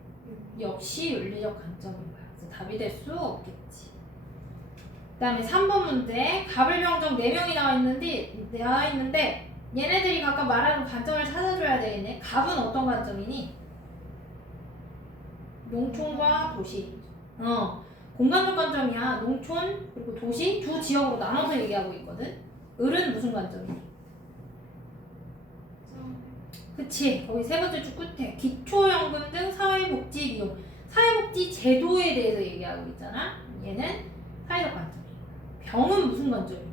역시 윤리적 관점인 거야. 그래서 답이 될 수 없겠지. 그 다음에 3번 문제. 갑을병정 4명이 나와 있는데 얘네들이 각각 말하는 관점을 찾아줘야 되겠네. 갑은 어떤 관점이니? 농촌과 도시. 공간적 관점이야. 농촌 그리고 도시 두 지역으로 나눠서 얘기하고 있거든. 을은 무슨 관점이니? 그치. 거기 세 번째 줄 끝에 기초연금 등 사회복지 비용, 사회복지 제도에 대해서 얘기하고 있잖아. 얘는 사회적 관점이야. 병은 무슨 관점이니?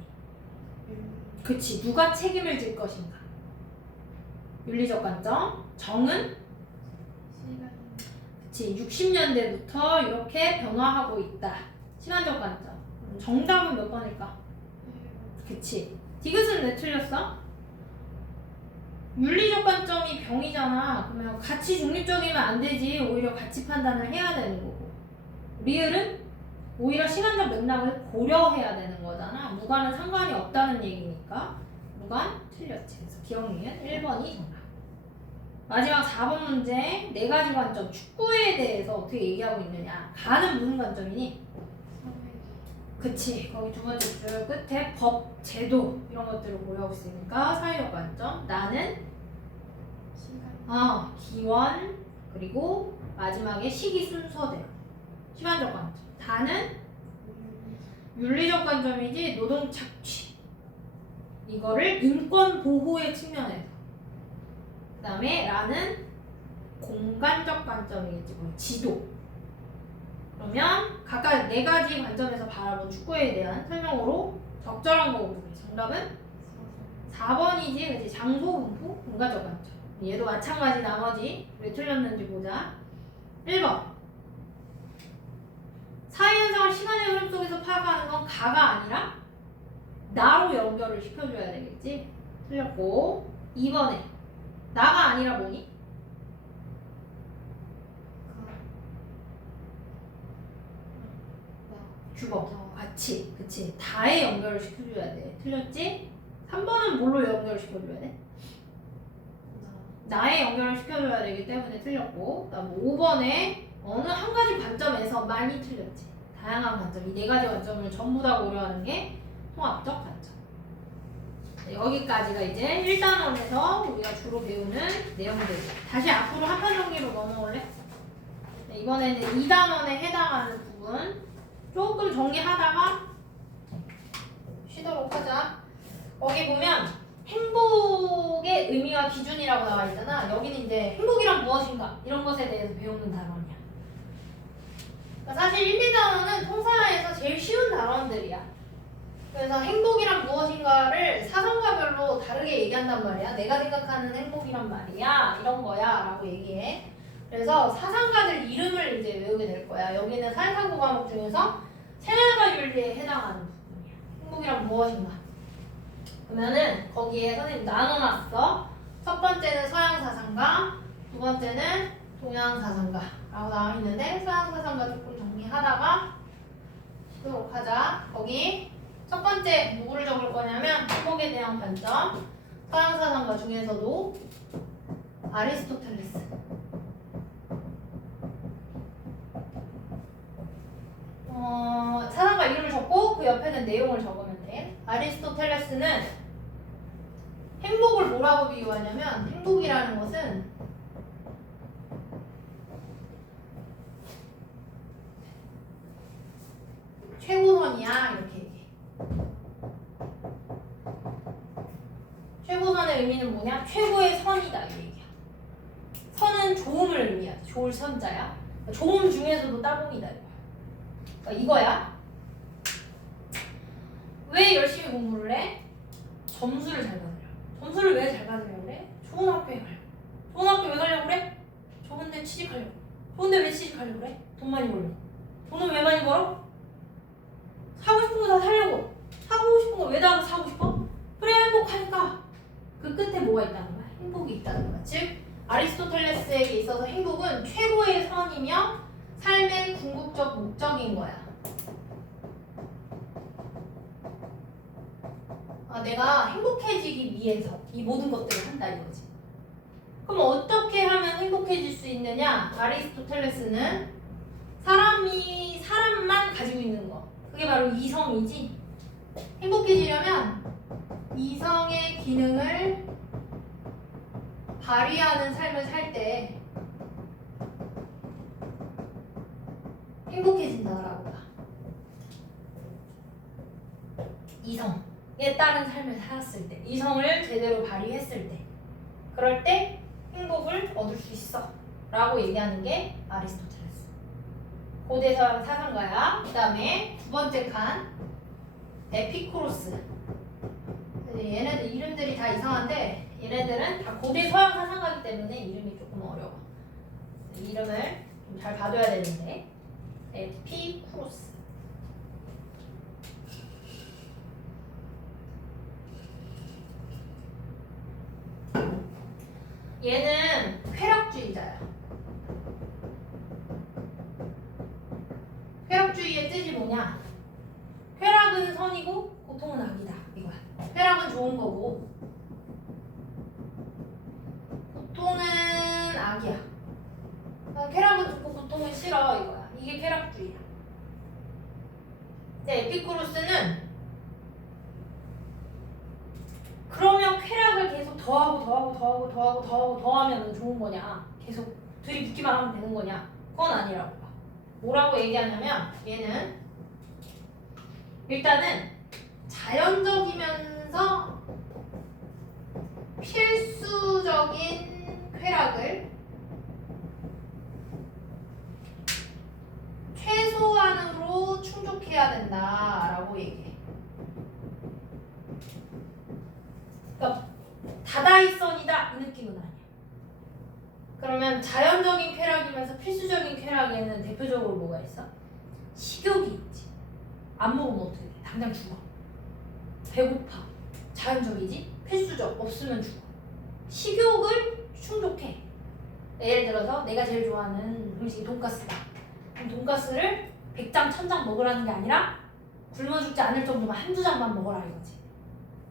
그치. 누가 책임을 질 것인가. 윤리적 관점. 정은? 그치. 60년대부터 이렇게 변화하고 있다. 시간적 관점. 정답은 몇 번일까? 그치. 디귿은 왜 틀렸어? 윤리적 관점이 병이잖아. 그러면 가치 중립적이면 안 되지. 오히려 가치 판단을 해야 되는 거고. 리을은 오히려 시간적 맥락을 고려해야 되는 거잖아. 무관은 상관이 없다는 얘기니까 무관 틀렸지. 그래서 기억니은 1번이 정답. 마지막 4번 문제. 4가지 관점. 축구에 대해서 어떻게 얘기하고 있느냐. 가는 무슨 관점이니? 그치. 거기 두 번째 줄 끝에 법, 제도 이런 것들을 고려하고 있으니까 사회적 관점. 나는 기원 그리고 마지막에 시기 순서대로 시간적 관점. 다는 윤리적 관점이지. 노동 착취 이거를 인권 보호의 측면에서. 그 다음에 라는 공간적 관점이겠지. 지도. 그러면 각각 4가지 관점에서 바라본 축구에 대한 설명으로 적절한 거고 정답은 4번이지. 그치? 장소, 분포, 공간적 관점. 얘도 마찬가지. 나머지 왜 틀렸는지 보자. 1번 사회현상을 시간의 흐름 속에서 파악하는 건 가가 아니라 나로 연결을 시켜줘야 되겠지. 틀렸고. 2번에 나가 아니라 뭐니? 주거. 같이. 그치. 다에 연결을 시켜줘야 돼. 틀렸지? 3번은 뭘로 연결을 시켜줘야 돼? 나에 연결을 시켜줘야 되기 때문에 틀렸고. 그다음 5번에 어느 한 가지 관점에서 많이 틀렸지. 다양한 관점, 이 네 가지 관점을 전부 다 고려하는 게 통합적 관점. 네, 여기까지가 이제 1단원에서 우리가 주로 배우는 내용들이야. 다시 앞으로 한판 정리로 넘어올래? 네, 이번에는 2단원에 해당하는 부분 조금 정리하다가 쉬도록 하자. 거기 보면 행복의 의미와 기준이라고 나와 있잖아. 여기는 이제 행복이란 무엇인가 이런 것에 대해서 배우는 단원이야. 그러니까 사실 1, 2단원은 통사에서 제일 쉬운 단원들이야. 그래서 행복이란 무엇인가를 사성과별로 다르게 얘기한단 말이야. 내가 생각하는 행복이란 말이야. 이런 거야. 라고 얘기해. 그래서 사상가들 이름을 이제 외우게 될 거야. 여기는 사회사고 과목 중에서 생활과 윤리에 해당하는 부분이야. 행복이란 무엇인가. 그러면은 거기에 선생님 나눠놨어. 첫 번째는 서양사상가, 두 번째는 동양사상가 라고 나와 있는데 서양사상가 조금 정리하다가 쉬도록 하자. 거기 첫 번째 누구를 적을 거냐면 행복에 대한 관점. 서양사상가 중에서도 아리스토텔레스. 사상가 이름을 적고 그 옆에는 내용을 적으면 돼. 아리스토텔레스는 행복을 뭐라고 비유하냐면 행복이라는 것은 최고선이야 이렇게 얘기해. 최고선의 의미는 뭐냐? 최고의 선이다 이 얘기야. 선은 좋음을 의미하지. 좋을 선자야. 좋음 중에서도 따봉이다 이거야. 그러니까 이거야. 왜 열심히 공부를 해? 점수를 잘 받으려고. 점수를 왜 잘 받으려고 그래? 좋은 학교에 가려고. 좋은 학교 왜 가려고 그래? 좋은 데 취직하려고. 좋은 데 왜 취직하려고 그래? 돈 많이 벌려고. 돈은 왜 많이 벌어? 사고 싶은 거 다 사려고. 사고 싶은 거 왜 다 사고 싶어? 그래야 행복하니까. 그 끝에 뭐가 있다는 거야? 행복이 있다는 거야. 즉 아리스토텔레스에게 있어서 행복은 최고의 선이며 삶의 궁극적 목적인 거야. 내가 행복해지기 위해서 이 모든 것들을 한다 이거지. 그럼 어떻게 하면 행복해질 수 있느냐? 아리스토텔레스는 사람만 가지고 있는 거. 그게 바로 이성이지. 행복해지려면 이성의 기능을 발휘하는 삶을 살 때 행복해진다라고 봐. 이성에 따른 삶을 살았을 때, 이성을 제대로 발휘했을 때, 그럴 때 행복을 얻을 수 있어 라고 얘기하는 게 아리스토텔레스. 고대 서양 사상가야. 그 다음에 두 번째 칸 에피쿠로스. 얘네들 이름들이 다 이상한데 얘네들은 다 고대 서양 사상가이기 때문에 이름이 조금 어려워. 이름을 좀 잘 봐둬야 되는데 에피쿠로스. 얘는 쾌락주의자야. 쾌락주의의 뜻이 뭐냐? 쾌락은 선이고 고통은 악이다 이거야. 쾌락은 좋은 거고 고통은 악이야. 쾌락은 좋고 고통은 싫어 이거야. 이게 쾌락주의야. 근데 에피쿠로스는 그러면 쾌락을 계속 더하면 좋은 거냐? 계속 들이붓기만 하면 되는 거냐? 그건 아니라고 봐. 뭐라고 얘기하냐면 얘는 일단은 자연적이면서 필수적인 쾌락을 최소한으로 충족해야 된다라고 얘기해. 그러니까 다다익선이다 이 느낌은 아니야. 그러면 자연적인 쾌락이면서 필수적인 쾌락에는 대표적으로 뭐가 있어? 식욕이 있지. 안 먹으면 어떻게 돼? 당장 죽어. 배고파. 자연적이지? 필수적. 없으면 죽어. 식욕을 충족해. 예를 들어서 내가 제일 좋아하는 음식이 돈가스다. 그럼 돈가스를 100장, 1000장 먹으라는 게 아니라 굶어 죽지 않을 정도만 한두 장만 먹어라 이거지.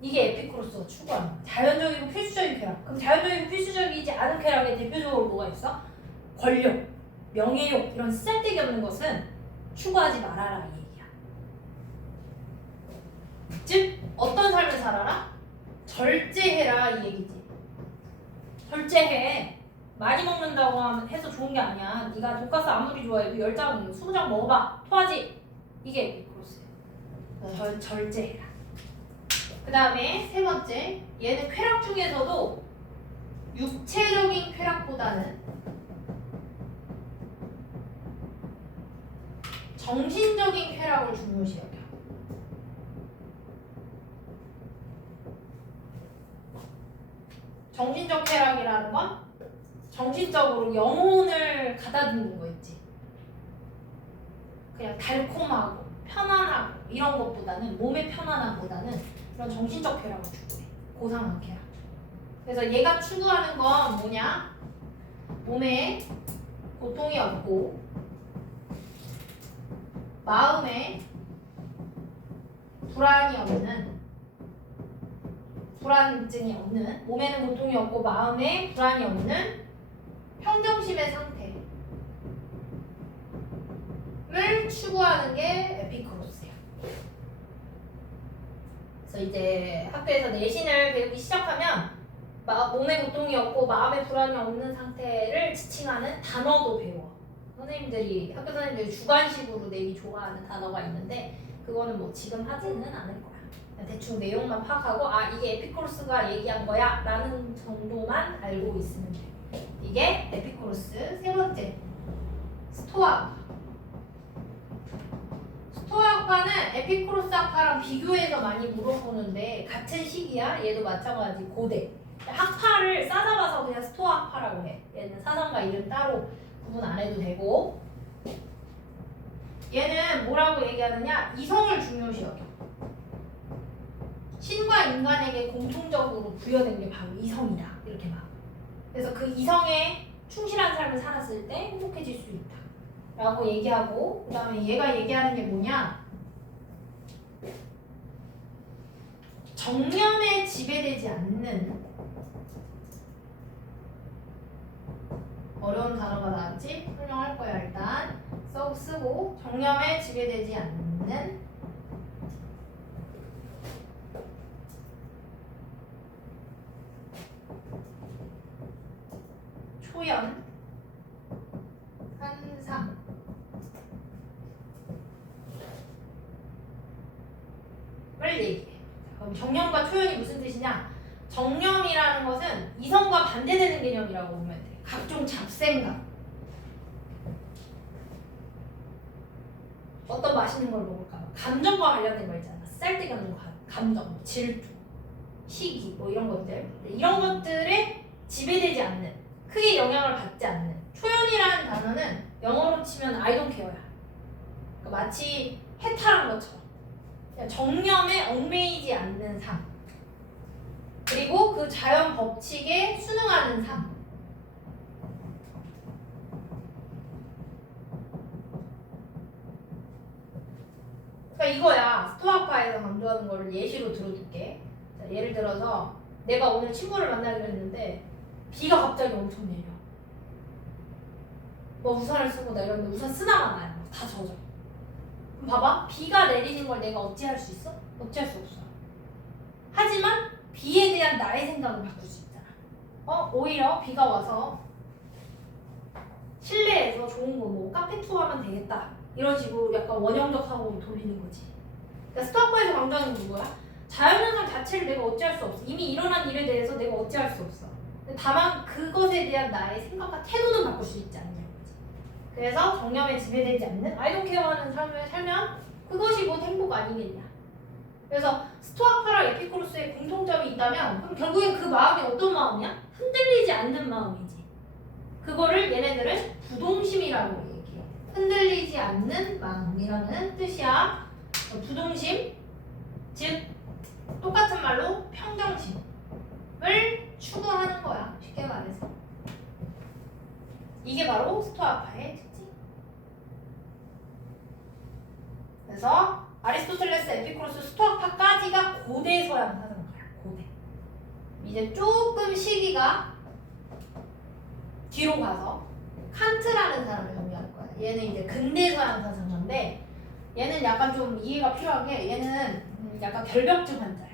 이게 에피쿠로스가 추구하는 거야. 자연적이고 필수적인 쾌락. 그럼 자연적이고 필수적이지 않은 쾌락에 대표적으로 뭐가 있어? 권력, 명예욕 이런 쓸데기 없는 것은 추구하지 말아라 이 얘기야. 즉 어떤 삶을 살아라? 절제해라 이 얘기지. 절제해. 많이 먹는다고 해서 좋은 게 아니야. 네가 돈가스 아무리 좋아해도 10장, 20장 먹어봐. 토하지? 이게 에피쿠로스예요. 절제해라. 그 다음에 세 번째, 얘는 쾌락 중에서도 육체적인 쾌락보다는 정신적인 쾌락을 중요시 여겨. 정신적 쾌락이라는 건 정신적으로 영혼을 가다듬는 거 있지. 그냥 달콤하고 편안하고 이런 것보다는 몸의 편안함보다는 그런 정신적 쾌락을 추구해. 고상한 쾌락. 그래서 얘가 추구하는 건 뭐냐? 몸에 고통이 없고 마음에 불안증이 없는, 몸에는 고통이 없고 마음에 불안이 없는 평정심의 상태를 추구하는 게 에피쿠로스야. 그래서 이제 학교에서 내신을 배우기 시작하면 몸에 고통이 없고 마음에 불안이 없는 상태를 지칭하는 단어도 배워. 학교 선생님들이 주관식으로 내기 좋아하는 단어가 있는데 그거는 뭐 지금 하지는 않을 거야. 그냥 대충 내용만 파악하고 이게 에피쿠로스가 얘기한 거야 라는 정도만 알고 있으면 돼. 이게 에피쿠로스 세 번째 스토아파. 스토아파는 에피쿠로스 학파랑 비교해서 많이 물어보는데 같은 시기야. 얘도 마찬가지 고대. 학파를 싸잡아서 그냥 스토아 학파라고 해. 얘는 사상과 이름 따로 구분 안 해도 되고, 얘는 뭐라고 얘기하느냐? 이성을 중요시 여겨. 신과 인간에게 공통적으로 부여된 게 바로 이성이다. 이렇게 막. 그래서 그 이성에 충실한 삶을 살았을 때 행복해질 수 있다. 라고 얘기하고, 그 다음에 얘가 얘기하는 게 뭐냐? 정념에 지배되지 않는, 어려운 단어가 나왔지? 설명할 거야 일단. 쓰고 정념에 지배되지 않는 초연 한상을 얘기해. 그럼 정념과 초연이 무슨 뜻이냐? 정념이라는 것은 이성과 반대되는 개념이라고 보면 돼. 각종 잡생각, 어떤 맛있는 걸 먹을까 봐 감정과 관련된 거 있잖아. 쌀뜨기 하는 감정, 질투, 시기 뭐 이런 것들, 이런 것들에 지배되지 않는, 크게 영향을 받지 않는. 초연이라는 단어는 영어로 치면 I don't care야. 그러니까 마치 해탈한 것처럼 그냥 정념에 얽매이지 않는 삶, 그리고 그 자연 법칙에 순응하는 삶. 그러니까 이거야. 스토아파에서 강조하는 거를 예시로 들어줄게. 자, 예를 들어서 내가 오늘 친구를 만나기로 했는데 비가 갑자기 엄청 내려. 뭐 우산을 쓰고 내렸는데 우산 쓰나만 안 해. 다 젖어. 그럼 봐봐. 비가 내리는 걸 내가 어찌할 수 있어? 어찌할 수 없어. 하지만 비에 대한 나의 생각을 바꿀 수 있잖아. 오히려 비가 와서 실내에서 좋은 거 뭐 카페 투어하면 되겠다. 이런 식으로 약간 원형적 사고로 돌리는 거지. 그러니까 스토아파에서 강조하는 건 뭐야? 자연현상 자체를 내가 어찌할 수 없어. 이미 일어난 일에 대해서 내가 어찌할 수 없어. 다만 그것에 대한 나의 생각과 태도는 바꿀 수 있지 않냐는 거지. 그래서 정념에 지배되지 않는 I don't care하는 삶을 살면 그것이 곧 행복 아니겠냐. 그래서 스토아파랑 에피쿠로스의 공통점이 있다면 그럼 결국엔 그 마음이 어떤 마음이야? 흔들리지 않는 마음이지. 그거를 얘네들은 부동심이라고 얘기해. 흔들리지 않는 마음이라는 뜻이야. 부동심, 즉 똑같은 말로 평정심을 추구하는 거야. 쉽게 말해서. 이게 바로 스토아파의 특징. 그래서 아리스토텔레스, 에피쿠로스, 스토아파까지가 고대 서양 사상가야. 고대. 이제 조금 시기가 뒤로 가서 칸트라는 사람을 정리할 거야. 얘는 이제 근대 서양 사상가 건데 얘는 약간 좀 이해가 필요한 게 얘는 약간 결벽증 환자야.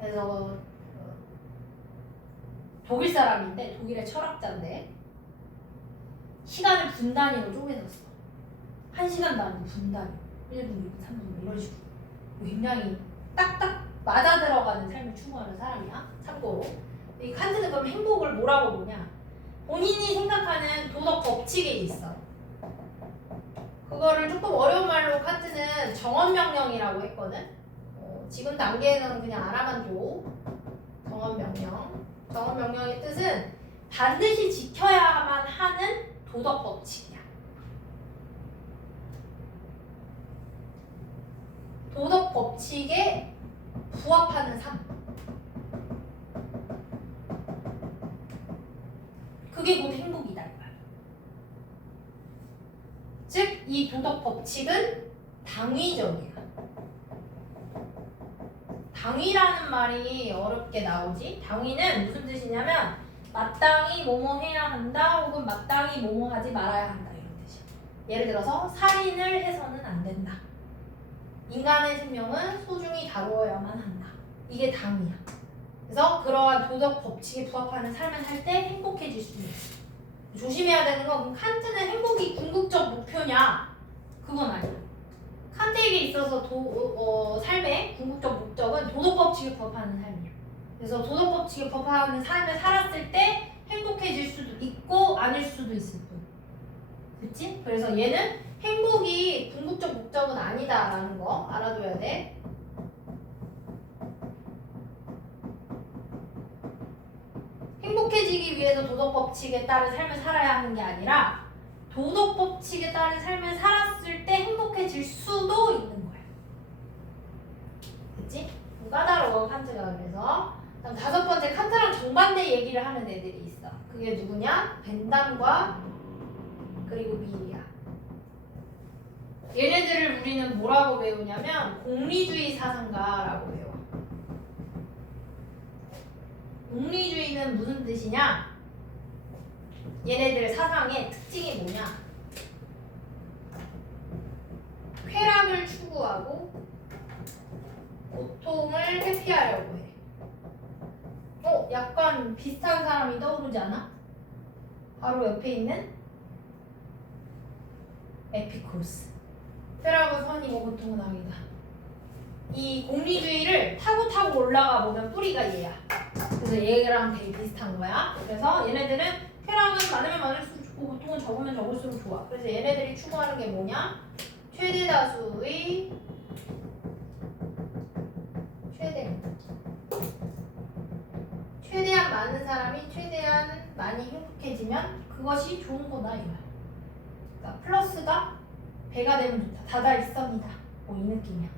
그래서 독일 사람인데 독일의 철학자인데 시간을 분 단위로 쪼개졌어. 1시간 단위 분 단위 1분, 2분, 3분 이런 식으로 굉장히 딱딱 맞아 들어가는 삶을 추구하는 사람이야. 참고로 이 칸트는 그럼 행복을 뭐라고 보냐? 본인이 생각하는 도덕 법칙에 있어. 그거를 조금 어려운 말로 칸트는 정언명령이라고 했거든. 지금 단계에서는 그냥 알아만 줘. 정언명령. 정언명령의 뜻은 반드시 지켜야만 하는 도덕 법칙이야. 도덕 법칙에 부합하는 삶. 그게 곧 행복이다 이 말. 즉, 이 도덕 법칙은 당위적이야. 당위라는 말이 어렵게 나오지. 당위는 무슨 뜻이냐면 마땅히 뭐뭐 해야 한다 혹은 마땅히 뭐뭐 하지 말아야 한다 이런 뜻이야. 예를 들어서 살인을 해서는 안 된다. 인간의 생명은 소중히 다루어야만 한다. 이게 당위야. 그래서 그러한 도덕 법칙에 부합하는 삶을 살 때 행복해질 수 있어. 조심해야 되는 건 칸트는 행복이 궁극적 목표냐? 그건 아니야. 칸트에게 있어서 삶의 궁극적 목적은 도덕 법칙에 부합하는 삶이야. 그래서 도덕 법칙에 부합하는 삶을 살았을 때 행복해질 수도 있고 아닐 수도 있을 뿐. 그치? 그래서 얘는 행복이 궁극적 목적은 아니다라는 거 알아둬야 돼. 행복해지기 위해서 도덕 법칙에 따른 삶을 살아야 하는 게 아니라 도덕 법칙에 따른 삶을 살았을 때 행복해질 수도 있는 거야. 그치? 까다로워 칸트가. 그래서 다음 5번째, 칸트랑 정반대 얘기를 하는 애들이 있어. 그게 누구냐? 벤담과 그리고 밀이야. 얘네들을 우리는 뭐라고 배우냐면 공리주의 사상가라고 배워. 공리주의는 무슨 뜻이냐? 얘네들 사상의 특징이 뭐냐? 쾌락을 추구하고 고통을 회피하려고 해. 약간 비슷한 사람이 떠오르지 않아? 바로 옆에 있는 에피쿠로스. 쾌락은 선이고 고통은 악이다. 이 공리주의를 타고 올라가 보면 뿌리가 얘야. 그래서 얘랑 되게 비슷한 거야. 그래서 얘네들은 쾌락은 많으면 많을수록 좋고 고통은 적으면 적을수록 좋아. 그래서 얘네들이 추구하는 게 뭐냐? 최대 다수의 최대한 많은 사람이 최대한 많이 행복해지면 그것이 좋은 거다 이거야. 그러니까 플러스가 배가 되면 좋다. 다다익선이다. 뭐 이 느낌이야.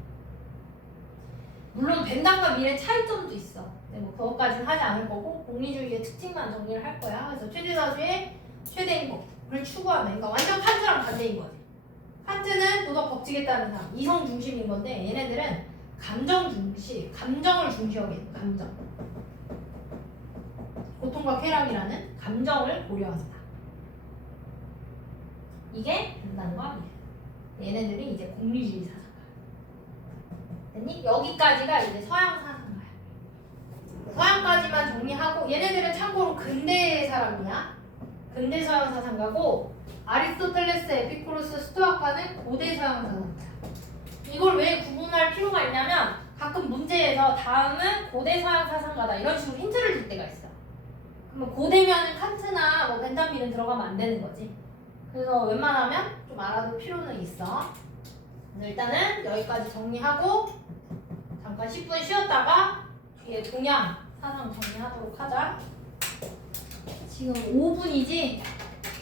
물론 벤담과 밀의 차이점도 있어. 근데 뭐 그것까지는 하지 않을 거고 공리주의의 특징만 정리를 할 거야. 그래서 최대 다수의 최대 행복을 추구하는, 그러니까 완전 칸트랑 반대인 거지. 칸트는 도덕 법칙에 따른 삶, 이성 중심인 건데 얘네들은 감정 중시, 감정을 중시하게, 감정. 고통과 쾌락이라는 감정을 고려한다. 이게 벤담과 밀. 얘네들이 이제 공리주의 사상가. 됐니? 여기까지가 이제 서양 사상가야. 서양까지만 정리하고 얘네들은 참고로 근대 사람이야. 근대 서양 사상가고 아리스토텔레스, 에피쿠로스, 스토아카는 고대 서양 사상가야. 이걸 왜 구분할 필요가 있냐면 가끔 문제에서 다음은 고대 서양 사상가다 이런 식으로 힌트를 줄 때가 있어. 그러면 고대면은 칸트나 뭐 벤담밀은 들어가면 안 되는 거지. 그래서 웬만하면 좀 알아둘 필요는 있어. 일단은 여기까지 정리하고 잠깐 10분 쉬었다가 뒤에 동양 사상 정리하도록 하자. 지금 5분이지?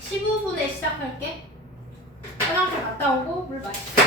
15분에 시작할게. 화장실 갔다 오고 물 마실게.